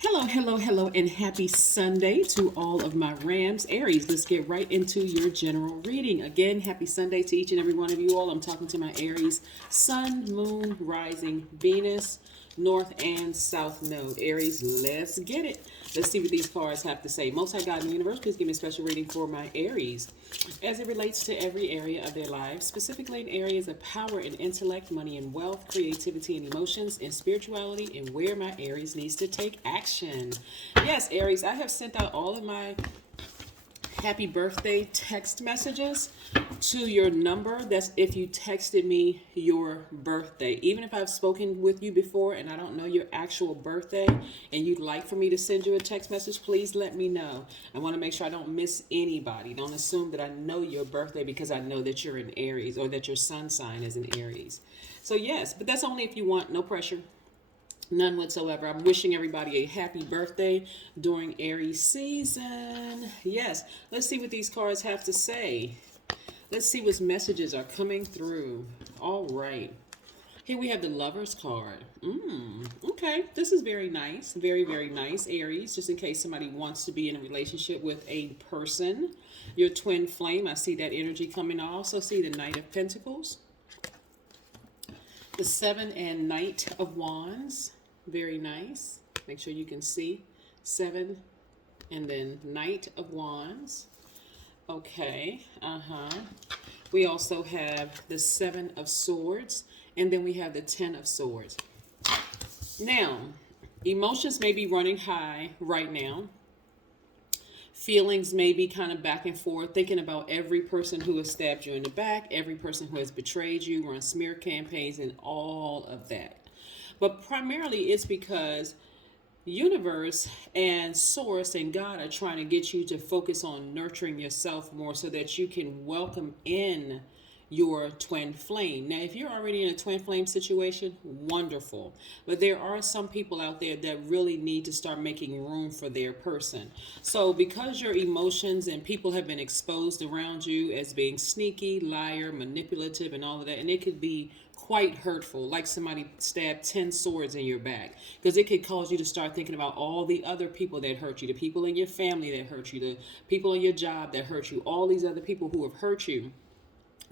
Hello, hello, hello, and happy Sunday to all of my Rams. Aries, let's get right into your general reading. Again, happy Sunday to each and every one of you all. I'm talking to my Aries Sun, Moon, Rising, Venus, North and South Node. Aries, let's get it. Let's see what these cards have to say. Most High God in the universe, please give me a special reading for my Aries as it relates to every area of their lives, specifically in areas of power and intellect, money and wealth, creativity and emotions, and spirituality, and where my Aries needs to take action. Yes, Aries, I have sent out all of my happy birthday text messages to your number. That's if you texted me your birthday. Even if I've spoken with you before and I don't know your actual birthday and you'd like for me to send you a text message, please let me know. I want to make sure I don't miss anybody. Don't assume that I know your birthday because I know that you're an Aries or that your sun sign is an Aries. So yes, but that's only if you want. No pressure. None whatsoever. I'm wishing everybody a happy birthday during Aries season. Yes, let's see what these cards have to say. Let's see what messages are coming through. All right. Here we have the Lover's card. Okay, this is very nice. Very, very nice, Aries. Just in case somebody wants to be in a relationship with a person. Your twin flame, I see that energy coming. I also see the Knight of Pentacles. The Seven and Knight of Wands. Very nice. Make sure you can see. Seven and then Knight of Wands. Okay. We also have the Seven of Swords. And then we have the Ten of Swords. Now, emotions may be running high right now. Feelings may be kind of back and forth, thinking about every person who has stabbed you in the back, every person who has betrayed you, run smear campaigns, and all of that. But primarily it's because universe and source and God are trying to get you to focus on nurturing yourself more so that you can welcome in your twin flame. Now, if you're already in a twin flame situation, wonderful. But there are some people out there that really need to start making room for their person. So because your emotions and people have been exposed around you as being sneaky, liar, manipulative, and all of that, and it could be quite hurtful, like somebody stabbed 10 swords in your back, because it could cause you to start thinking about all the other people that hurt you, the people in your family that hurt you, the people on your job that hurt you, all these other people who have hurt you.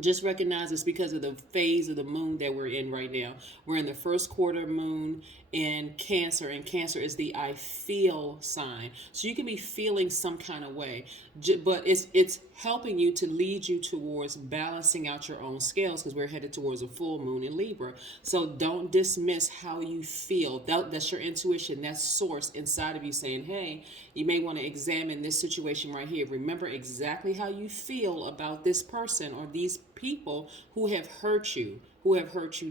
Just recognize it's because of the phase of the moon that we're in right now. We're in the first quarter moon in Cancer, and Cancer is the I feel sign. So you can be feeling some kind of way, but it's helping you to lead you towards balancing out your own scales, because we're headed towards a full moon in Libra. So don't dismiss how you feel. That's your intuition. That's source inside of you saying, hey, you may want to examine this situation right here. Remember exactly how you feel about this person or these people who have hurt you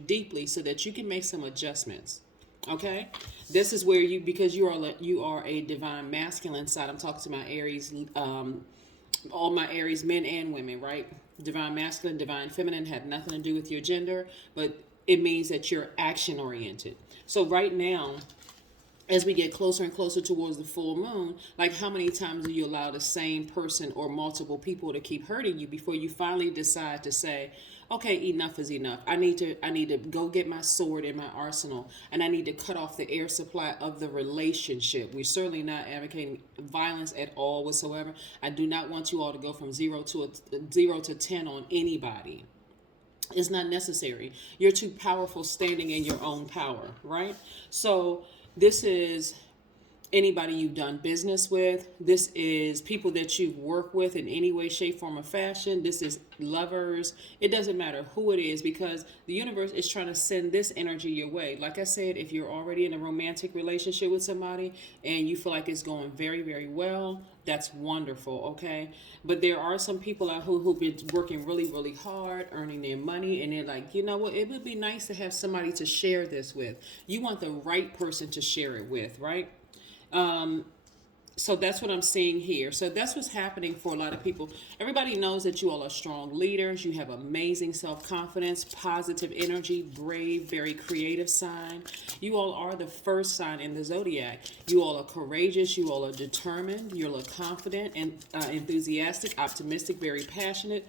deeply, so that you can make some adjustments. Okay, this is where because you are a divine masculine side. I'm talking to my Aries, all my Aries men and women, right? Divine masculine, divine feminine had nothing to do with your gender, but it means that you're action oriented. So right now, as we get closer and closer towards the full moon, like how many times do you allow the same person or multiple people to keep hurting you before you finally decide to say, okay, enough is enough. I need to go get my sword in my arsenal, and I need to cut off the air supply of the relationship. We're certainly not advocating violence at all whatsoever. I do not want you all to go from 0 to 10 on anybody. It's not necessary. You're too powerful standing in your own power, right? So this is anybody you've done business with. This is people that you've worked with in any way, shape, form, or fashion. This is lovers. It doesn't matter who it is, because the universe is trying to send this energy your way. Like I said, if you're already in a romantic relationship with somebody and you feel like it's going very, very well, that's wonderful, okay? But there are some people out who've been working really, really hard, earning their money, and they're like, you know what, it would be nice to have somebody to share this with. You want the right person to share it with, right? So that's what I'm seeing here. So that's what's happening for a lot of people. Everybody knows that you all are strong leaders. You have amazing self-confidence, positive energy, brave, very creative sign. You all are the first sign in the Zodiac. You all are courageous. You all are determined. You're confident and enthusiastic, optimistic, very passionate.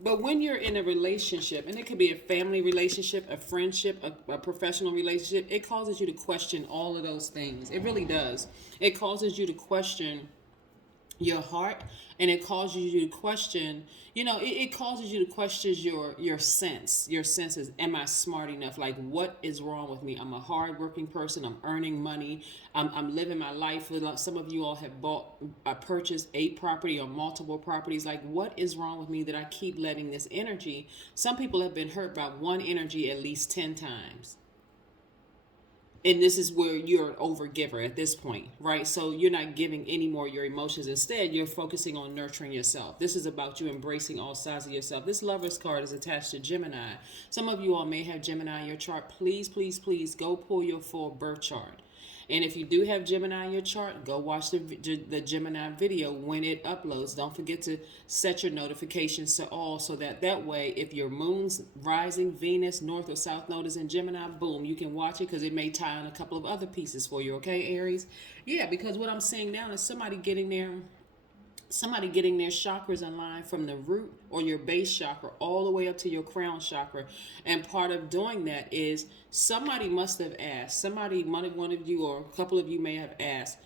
But when you're in a relationship, and it could be a family relationship, a friendship, a professional relationship, it causes you to question all of those things. It really does. It causes you to question your heart, and it causes you to question, it causes you to question your senses. Am I smart enough? Like, what is wrong with me? I'm a hardworking person. I'm earning money. I'm living my life. Some of you all have purchased a property or multiple properties. Like, what is wrong with me that I keep letting this energy? Some people have been hurt by one energy at least 10 times. And this is where you're an overgiver at this point, right? So you're not giving any more of your emotions. Instead, you're focusing on nurturing yourself. This is about you embracing all sides of yourself. This Lover's card is attached to Gemini. Some of you all may have Gemini in your chart. Please, please, please go pull your full birth chart. And if you do have Gemini in your chart, go watch the Gemini video when it uploads. Don't forget to set your notifications to all, so that way, if your moon's rising, Venus, North or South Node is in Gemini, boom, you can watch it, because it may tie on a couple of other pieces for you, okay, Aries? Yeah, because what I'm seeing now is somebody getting their chakras in line from the root or your base chakra all the way up to your crown chakra. And part of doing that is somebody must have asked, one of you or a couple of you may have asked,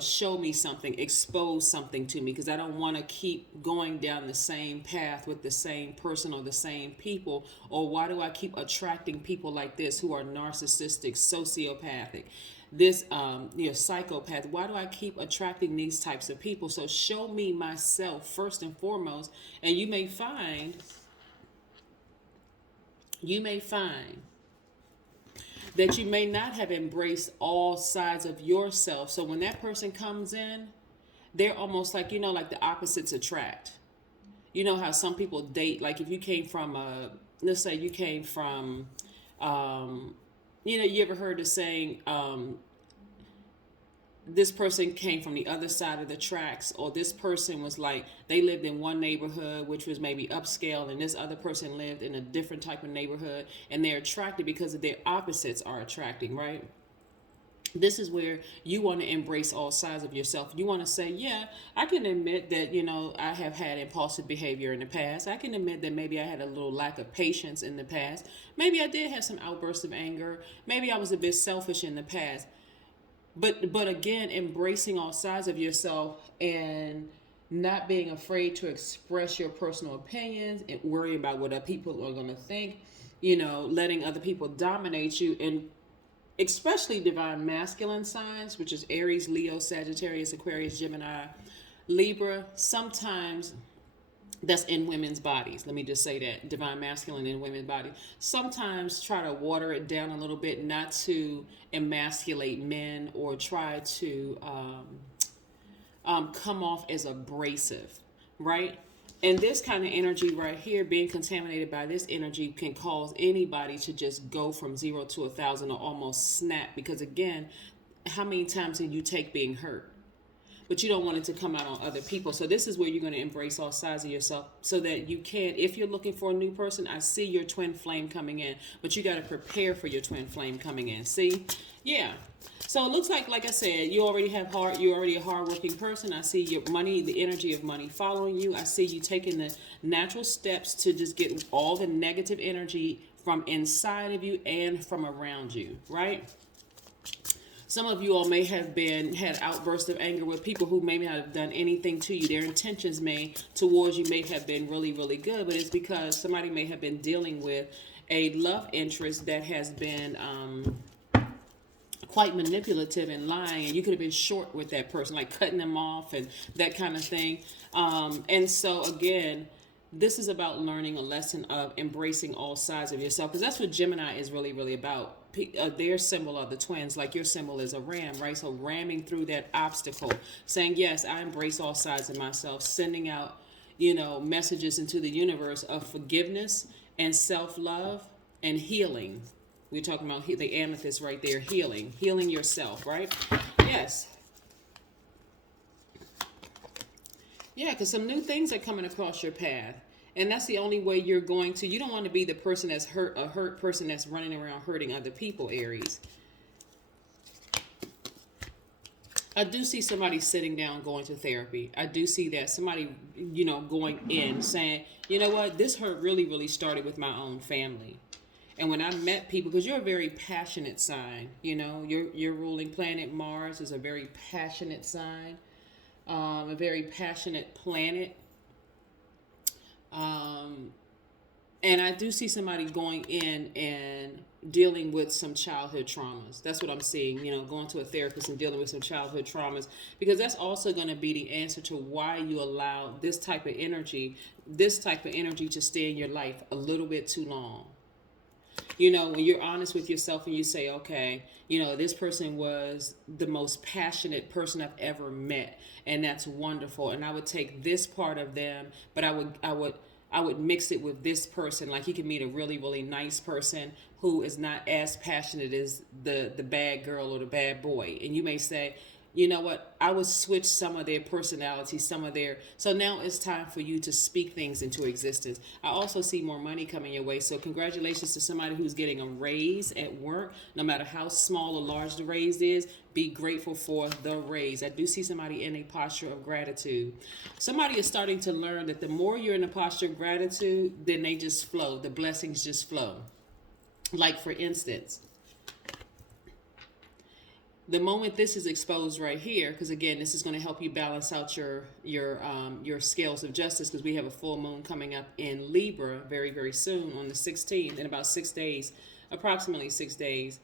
show me something, expose something to me, because I don't want to keep going down the same path with the same person or the same people. Or why do I keep attracting people like this who are narcissistic, sociopathic? This psychopath? Why do I keep attracting these types of people? So show me myself first and foremost, and you may find that you may not have embraced all sides of yourself. So when that person comes in, they're almost like, like the opposites attract. You know how some people date, like if you came from let's say you came from you ever heard the saying, this person came from the other side of the tracks, or this person was like, they lived in one neighborhood, which was maybe upscale, and this other person lived in a different type of neighborhood, and they're attracted because of their opposites are attracting, right? This is where you want to embrace all sides of yourself. You want to say, yeah, I can admit that, I have had impulsive behavior in the past. I can admit that maybe I had a little lack of patience in the past. Maybe I did have some outbursts of anger. Maybe I was a bit selfish in the past. But again, embracing all sides of yourself and not being afraid to express your personal opinions and worry about what other people are going to think, letting other people dominate you, and especially divine masculine signs, which is Aries, Leo, Sagittarius, Aquarius, Gemini, Libra. Sometimes that's in women's bodies. Let me just say that. Divine masculine in women's bodies. Sometimes try to water it down a little bit, not to emasculate men or try to come off as abrasive, right? And this kind of energy right here, being contaminated by this energy, can cause anybody to just go from 0 to 1,000 or almost snap. Because again, how many times did you take being hurt? But you don't want it to come out on other people. So this is where you're going to embrace all sides of yourself, so that you can, if you're looking for a new person, I see your twin flame coming in, but you got to prepare for your twin flame coming in. See? Yeah. So it looks like I said, you're already a hardworking person. I see your money, the energy of money following you. I see you taking the natural steps to just get all the negative energy from inside of you and from around you, right? Some of you all may have had outbursts of anger with people who may not have done anything to you. Their intentions towards you may have been really, really good, but it's because somebody may have been dealing with a love interest that has been quite manipulative and lying, and you could have been short with that person, like cutting them off and that kind of thing. And so again, this is about learning a lesson of embracing all sides of yourself, because that's what Gemini is really, really about. Their symbol are the twins, like your symbol is a ram, right? So ramming through that obstacle, saying, yes, I embrace all sides of myself, sending out, messages into the universe of forgiveness and self-love and healing. We're talking about the amethyst right there, healing yourself, right? Yes. Yeah, because some new things are coming across your path. And that's the only way you're going to. You don't want to be the person that's hurt, a hurt person that's running around hurting other people, Aries. I do see somebody sitting down going to therapy. I do see that somebody, going in saying, you know what, this hurt really, really started with my own family. And when I met people, because you're a very passionate sign, your ruling planet Mars is a very passionate sign, a very passionate planet. Um, and I do see somebody going in and dealing with some childhood traumas. That's what I'm seeing, going to a therapist and dealing with some childhood traumas, because that's also going to be the answer to why you allow this type of energy to stay in your life a little bit too long. When you're honest with yourself and you say, okay, this person was the most passionate person I've ever met, and that's wonderful. And I would take this part of them, but I would mix it with this person. Like, you can meet a really, really nice person who is not as passionate as the bad girl or the bad boy. And you may say, you know what, I would switch some of their personality, so now it's time for you to speak things into existence. I also see more money coming your way. So congratulations to somebody who's getting a raise at work. No matter how small or large the raise is, be grateful for the raise. I do see somebody in a posture of gratitude. Somebody is starting to learn that the more you're in a posture of gratitude, then they just flow. The blessings just flow. Like, for instance, the moment this is exposed right here, because again, this is going to help you balance out your scales of justice, because we have a full moon coming up in Libra very, very soon on the 16th, in about 6 days, approximately 6 days.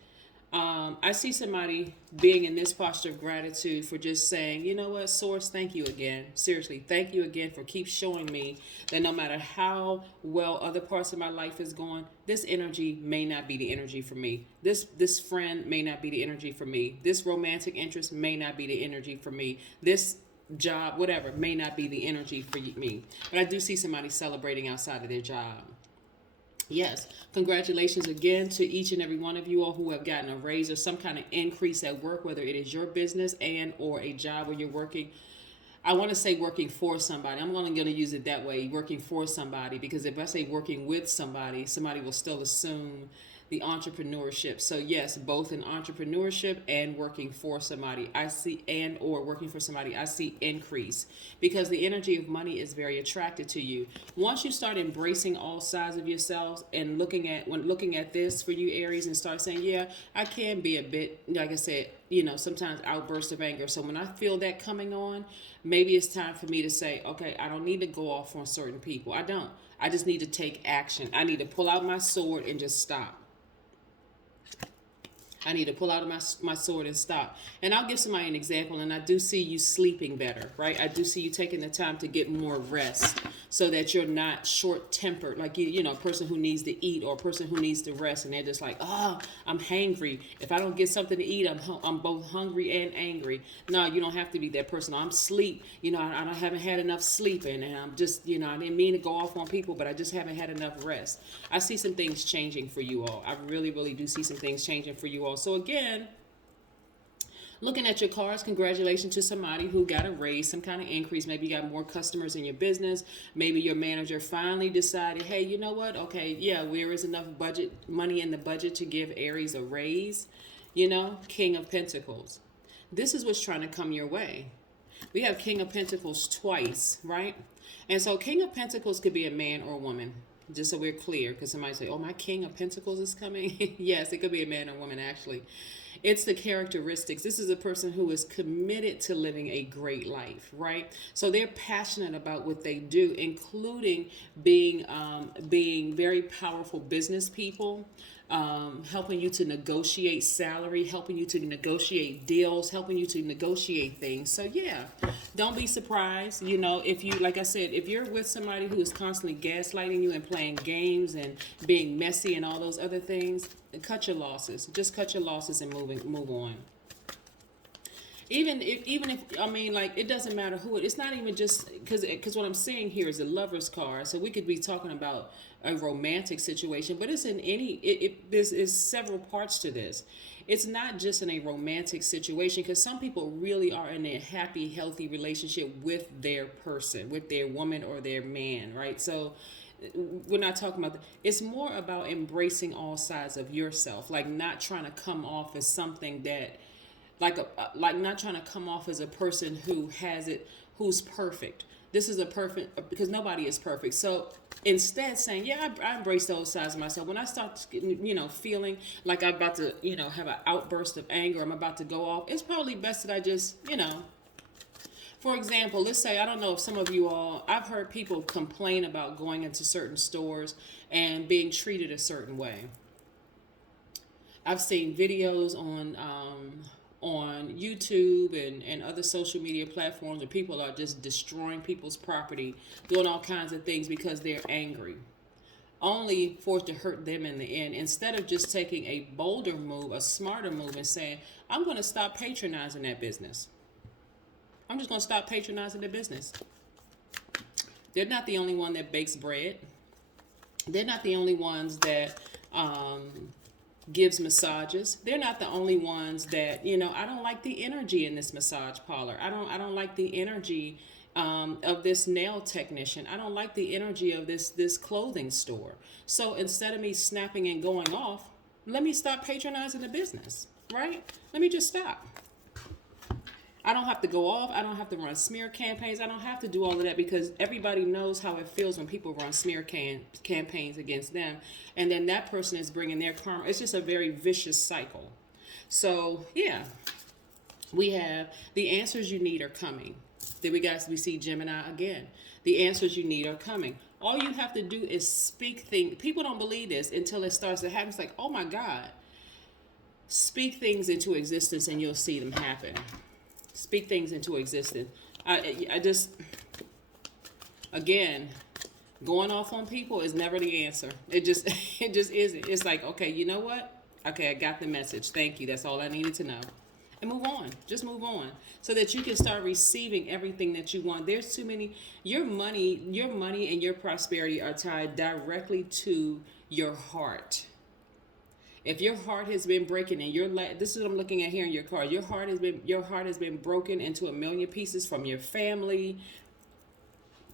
I see somebody being in this posture of gratitude for just saying, you know what, Source, thank you again. Seriously, thank you again for keep showing me that no matter how well other parts of my life is going, this energy may not be the energy for me. This friend may not be the energy for me. This romantic interest may not be the energy for me. This job, whatever, may not be the energy for me. But I do see somebody celebrating outside of their job. Yes, congratulations again to each and every one of you all who have gotten a raise or some kind of increase at work, whether it is your business and or a job where you're working. I want to say working for somebody. I'm only going to use it that way, working for somebody, because if I say working with somebody, somebody will still assume the entrepreneurship. So yes, both in entrepreneurship and working for somebody, I see, and or working for somebody, I see increase, because the energy of money is very attracted to you. Once you start embracing all sides of yourselves and looking at this for you, Aries, and start saying, yeah, I can be a bit, like I said, sometimes outbursts of anger. So when I feel that coming on, maybe it's time for me to say, okay, I don't need to go off on certain people. I don't. I just need to take action. I need to pull out my sword and just stop. I need to pull out my sword and stop. And I'll give somebody an example, and I do see you sleeping better, right? I do see you taking the time to get more rest so that you're not short-tempered, like a person who needs to eat or a person who needs to rest, and they're just like, oh, I'm hangry. If I don't get something to eat, I'm both hungry and angry. No, you don't have to be that person. I'm sleep. I haven't had enough sleep, and I'm just, I didn't mean to go off on people, but I just haven't had enough rest. I see some things changing for you all. I really, really do see some things changing for you all. So again, looking at your cards, congratulations to somebody who got a raise, some kind of increase. Maybe you got more customers in your business. Maybe your manager finally decided, hey, you know what? Okay, yeah, there is enough money in the budget to give Aries a raise. King of Pentacles. This is what's trying to come your way. We have King of Pentacles twice, right? And so King of Pentacles could be a man or a woman. Just so we're clear, because somebody say, oh, my King of Pentacles is coming. Yes, it could be a man or a woman, actually. It's the characteristics. This is a person who is committed to living a great life, right? So they're passionate about what they do, including being very powerful business people, helping you to negotiate salary, helping you to negotiate deals, helping you to negotiate things. So yeah, don't be surprised. If you, like I said, if you're with somebody who is constantly gaslighting you and playing games and being messy and all those other things, cut your losses. Just cut your losses and move on. Even if I mean, like, it doesn't matter who it's not even just because what I'm seeing here is a lover's card, so we could be talking about a romantic situation, but it's in there's several parts to this. It's not just in a romantic situation, because some people really are in a happy, healthy relationship with their person, with their woman or their man, right? So we're not talking about that. It's more about embracing all sides of yourself, like not trying to come off as something that like not trying to come off as a person who has it, who's perfect. This is a perfect, because nobody is perfect. So instead saying, yeah, I embrace those sides of myself. When I start, feeling like I'm about to, have an outburst of anger, I'm about to go off, it's probably best that I just, for example, let's say, I don't know if some of you all, I've heard people complain about going into certain stores and being treated a certain way. I've seen videos on YouTube and other social media platforms where people are just destroying people's property, doing all kinds of things because they're angry, only for it to hurt them in the end. Instead of just taking a bolder move, a smarter move, and saying, I'm going to stop patronizing that business. I'm just going to stop patronizing the business. They're not the only one that bakes bread. They're not the only ones that gives massages. They're not the only ones that, I don't like the energy in this massage parlor. I don't like the energy of this nail technician. I don't like the energy of this clothing store. So instead of me snapping and going off, let me stop patronizing the business, right? Let me just stop. I don't have to go off. I don't have to run smear campaigns. I don't have to do all of that, because everybody knows how it feels when people run smear campaigns against them. And then that person is bringing their karma. It's just a very vicious cycle. So, yeah, we have the answers you need are coming. Then we see Gemini again. The answers you need are coming. All you have to do is speak things. People don't believe this until it starts to happen. It's like, oh my God. Speak things into existence and you'll see them happen. Speak things into existence. I just, again, going off on people is never the answer. It just isn't. It's like, okay, you know what? Okay, I got the message. Thank you. That's all I needed to know. And move on. Just move on, so that you can start receiving everything that you want. There's too many. Your money and your prosperity are tied directly to your heart. If your heart has been breaking and this is what I'm looking at here in your card. Your heart has been broken into a million pieces from your family.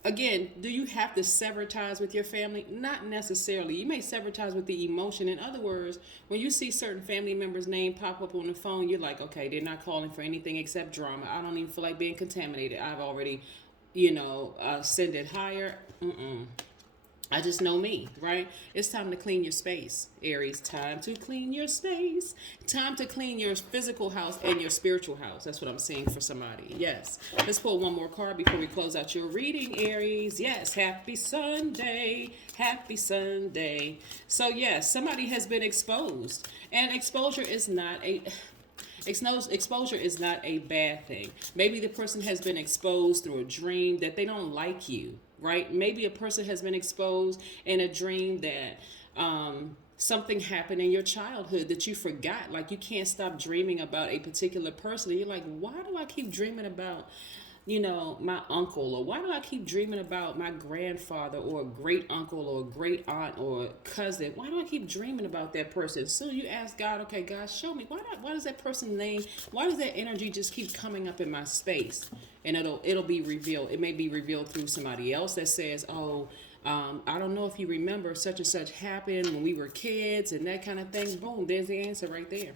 Again, do you have to sever ties with your family? Not necessarily. You may sever ties with the emotion. In other words, when you see certain family members' name pop up on the phone, you're like, okay, they're not calling for anything except drama. I don't even feel like being contaminated. I've already, ascended higher. I just know me, right? It's time to clean your space, Aries. Time to clean your space. Time to clean your physical house and your spiritual house. That's what I'm seeing for somebody. Yes. Let's pull one more card before we close out your reading, Aries. Yes. Happy Sunday. Happy Sunday. So, yes, somebody has been exposed. And exposure is not a bad thing. Maybe the person has been exposed through a dream that they don't like you, right? Maybe a person has been exposed in a dream that something happened in your childhood that you forgot. Like, you can't stop dreaming about a particular person. And you're like, why do I keep dreaming about, my uncle? Or why do I keep dreaming about my grandfather or a great uncle or a great aunt or cousin? Why do I keep dreaming about that person? So you ask God, okay, God, show me. Why does that person's name, why does that energy just keep coming up in my space? And it'll be revealed. It may be revealed through somebody else that says, oh, I don't know if you remember such and such happened when we were kids and that kind of thing. Boom, there's the answer right there.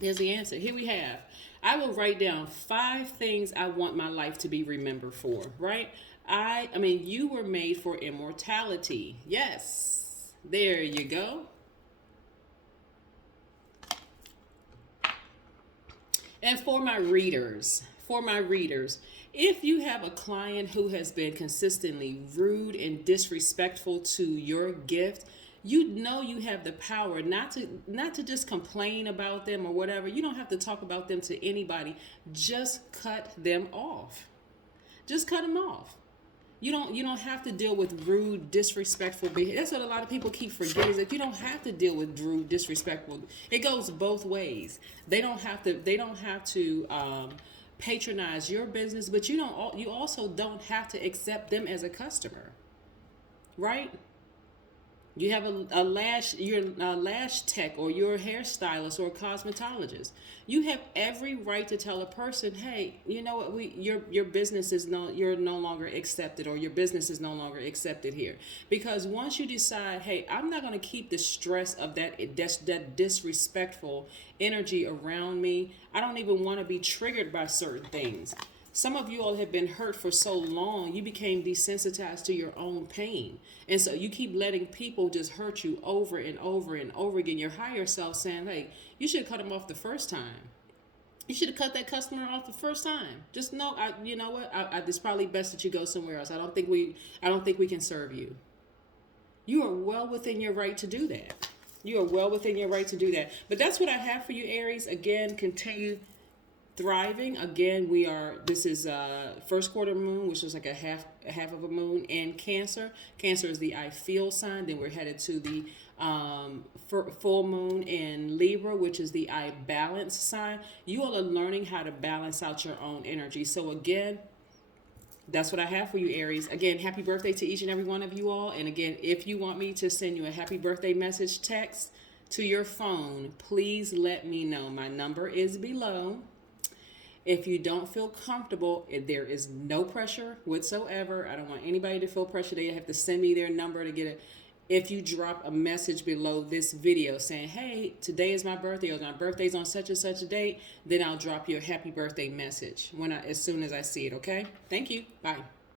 There's the answer. Here we have, I will write down 5 things I want my life to be remembered for, right? I mean, you were made for immortality. Yes. There you go. And for my readers, if you have a client who has been consistently rude and disrespectful to your gift, you know you have the power not to just complain about them or whatever. You don't have to talk about them to anybody. Just cut them off. Just cut them off. You don't have to deal with rude, disrespectful behavior. That's what a lot of people keep forgetting, is that you don't have to deal with rude, disrespectful. It goes both ways. They don't have to patronize your business, but you also don't have to accept them as a customer, right? You have a lash, you're a lash tech, or you're a hairstylist or a cosmetologist. You have every right to tell a person, hey, you know what, your business is you're no longer accepted, or your business is no longer accepted here. Because once you decide, hey, I'm not going to keep the stress of that disrespectful energy around me. I don't even want to be triggered by certain things. Some of you all have been hurt for so long, you became desensitized to your own pain. And so you keep letting people just hurt you over and over and over again. Your higher self saying, hey, you should have cut them off the first time. You should have cut that customer off the first time. Just know, you know what? It's probably best that you go somewhere else. I don't think we can serve you. You are well within your right to do that. You are well within your right to do that. But that's what I have for you, Aries. Again, continue thriving. Again, this is first quarter moon, which is like a half of a moon, and Cancer. Cancer is the I feel sign. Then we're headed to the full moon in Libra, which is the I balance sign. You all are learning how to balance out your own energy. So again, that's what I have for you, Aries. Again, happy birthday to each and every one of you all. And again, if you want me to send you a happy birthday message text to your phone, please let me know. My number is below. If you don't feel comfortable, there is no pressure whatsoever. I don't want anybody to feel pressure. They have to send me their number to get it. If you drop a message below this video saying, hey, today is my birthday, or my birthday's on such and such a date, then I'll drop you a happy birthday message as soon as I see it, okay? Thank you. Bye.